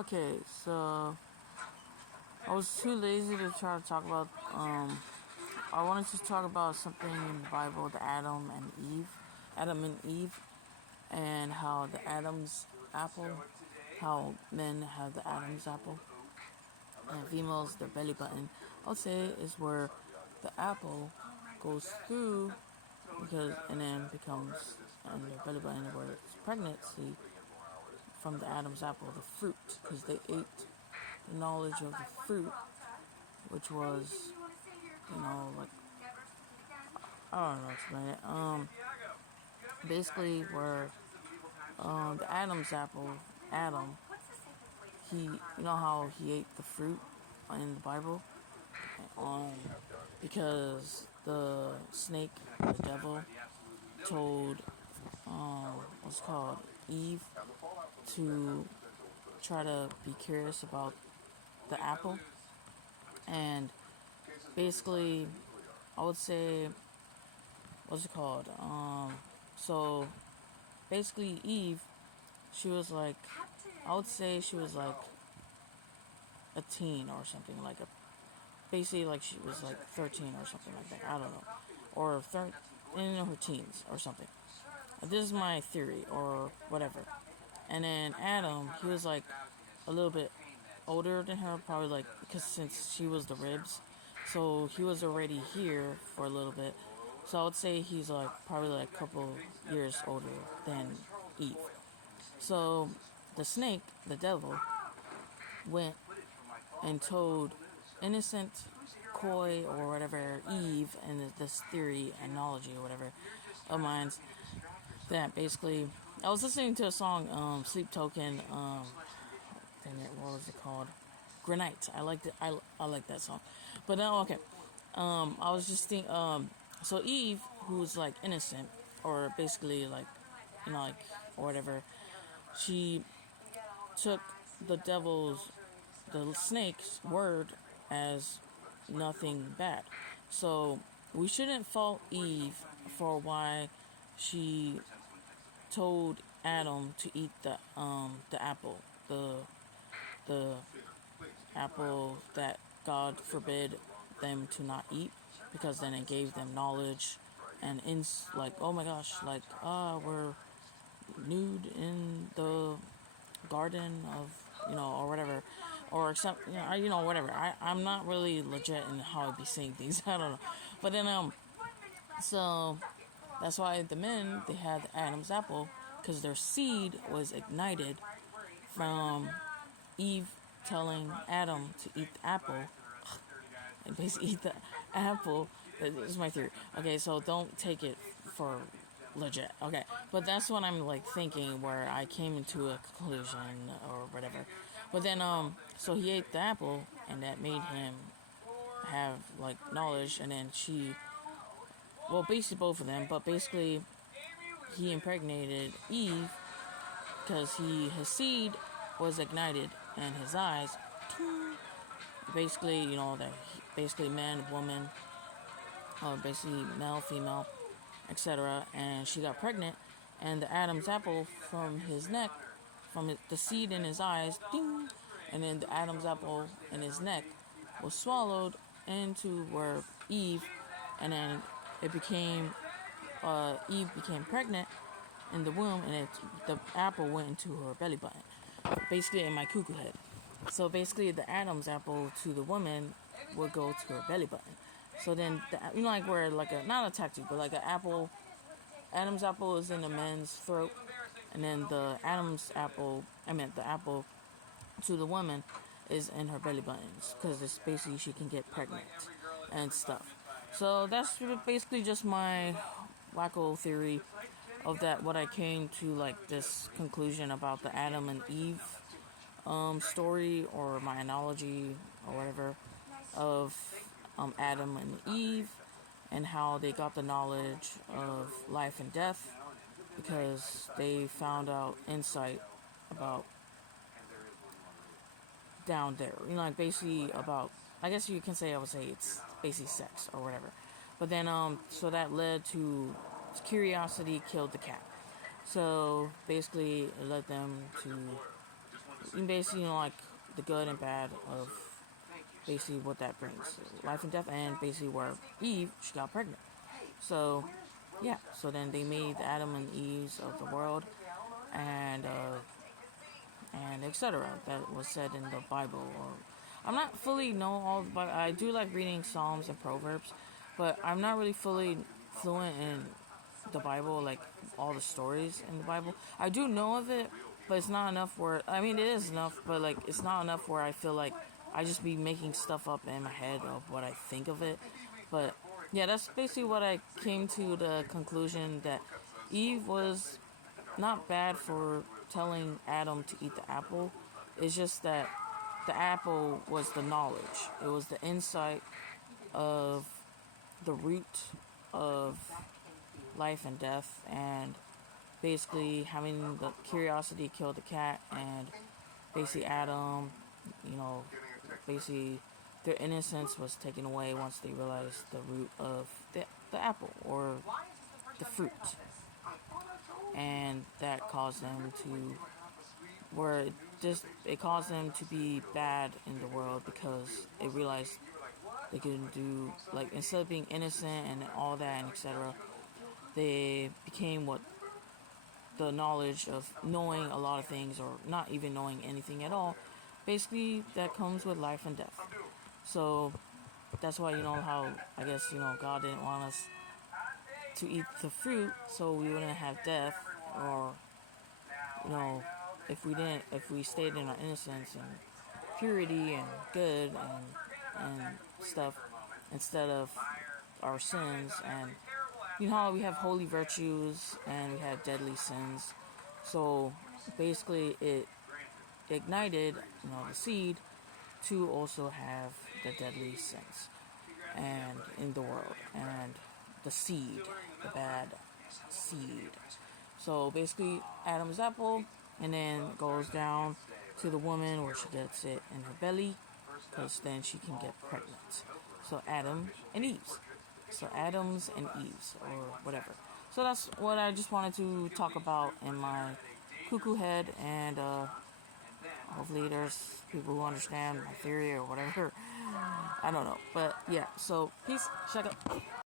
Okay, so I was too lazy to try to talk about. I wanted to talk about something in the Bible, the Adam and Eve, and how the Adam's apple, how men have the Adam's apple, and females their belly button. I'll say is where the apple goes through because and then becomes on their belly button where it's pregnancy from the Adam's apple, the fruit, because they ate the knowledge of the fruit, which was, like, I don't know, explain it. Basically, where the Adam's apple, Adam, you know how he ate the fruit in the Bible, um, because the snake, the devil, told, what's it called, Eve, to try to be curious about the apple, and basically, I would say, what's it called? So basically, Eve, she was like, I would say she was like a teen or something, basically like she was like 13 or something like that. I don't know, or in her teens or something. This is my theory or whatever. And then Adam, he was like a little bit older than her, probably like because since she was the ribs, so he was already here for a little bit. So I would say he's like probably like a couple years older than Eve. So the snake, the devil, went and told innocent, coy, or whatever, Eve, and this theory and knowledge or whatever of mine, that basically, I was listening to a song, Sleep Token, what was it called? Granite. I liked it. I like that song. But now, okay. I was just thinking, so Eve, who's like innocent, or basically like, like, or whatever, she took the snake's word as nothing bad. So we shouldn't fault Eve for why she told Adam to eat the apple, the apple that God forbid them to not eat, because then it gave them knowledge and like, oh my gosh, like, we're nude in the garden of, or whatever, or except, whatever. I'm not really legit in how I be saying things. I don't know. But then, so that's why the men, they had Adam's apple, because their seed was ignited from Eve telling Adam to eat the apple. And basically eat the apple. This is my theory. Okay, so don't take it for legit. Okay, but that's what I'm like thinking, where I came into a conclusion or whatever. But then, so he ate the apple, and that made him have like knowledge, and then well, basically both of them, but basically he impregnated Eve because his seed was ignited in his eyes. Basically, that basically man, woman, basically male, female, etc. And she got pregnant, and the Adam's apple from his neck, the seed in his eyes, ding, and then the Adam's apple in his neck was swallowed into where Eve, and then it became, Eve became pregnant in the womb, and the apple went into her belly button, basically in my cuckoo head. So basically, the Adam's apple to the woman would go to her belly button. So then, like where like not a tattoo, but like Adam's apple is in the man's throat, and then the apple to the woman is in her belly buttons, because it's basically she can get pregnant and stuff. So that's basically just my wacko theory of that, what I came to like this conclusion about the Adam and Eve story, or my analogy or whatever of Adam and Eve, and how they got the knowledge of life and death because they found out insight about down there, like basically about, I guess you can say, I would say it's basically sex or whatever. But then so that led to curiosity killed the cat. So basically it led them to basically, like the good and bad of basically what that brings, life and death, and basically where Eve, she got pregnant. So yeah, so then they made the Adam and Eves of the world, and etc. That was said in the Bible. Or I'm not fully know all, but I do like reading Psalms and Proverbs, but I'm not really fully fluent in the Bible, like all the stories in the Bible. I do know of it, but it's not enough where, I mean, it is enough, but like it's not enough where I feel like I just be making stuff up in my head of what I think of it. But yeah, that's basically what I came to the conclusion that Eve was not bad for telling Adam to eat the apple. It's just that the apple was the knowledge. It was the insight of the root of life and death, and basically having the curiosity kill the cat, and basically Adam, you know, basically their innocence was taken away once they realized the root of the apple or the fruit, and that caused them to where it caused them to be bad in the world because it realized they could do, like, instead of being innocent and all that and etc., they became what the knowledge of knowing a lot of things or not even knowing anything at all. Basically, that comes with life and death. So that's why, how I guess, God didn't want us to eat the fruit so we wouldn't have death, or you know if we stayed in our innocence and purity and good and stuff instead of our sins. And how we have holy virtues and we have deadly sins. So basically it ignited, the seed to also have the deadly sins and in the world, and the seed, the bad seed. So basically Adam's apple, and then goes down to the woman where she gets it in her belly, because then she can get pregnant. So Adam and Eve. So Adams and Eves, or whatever. So that's what I just wanted to talk about in my cuckoo head, and hopefully there's people who understand my theory or whatever. I don't know. But yeah, so peace, check up.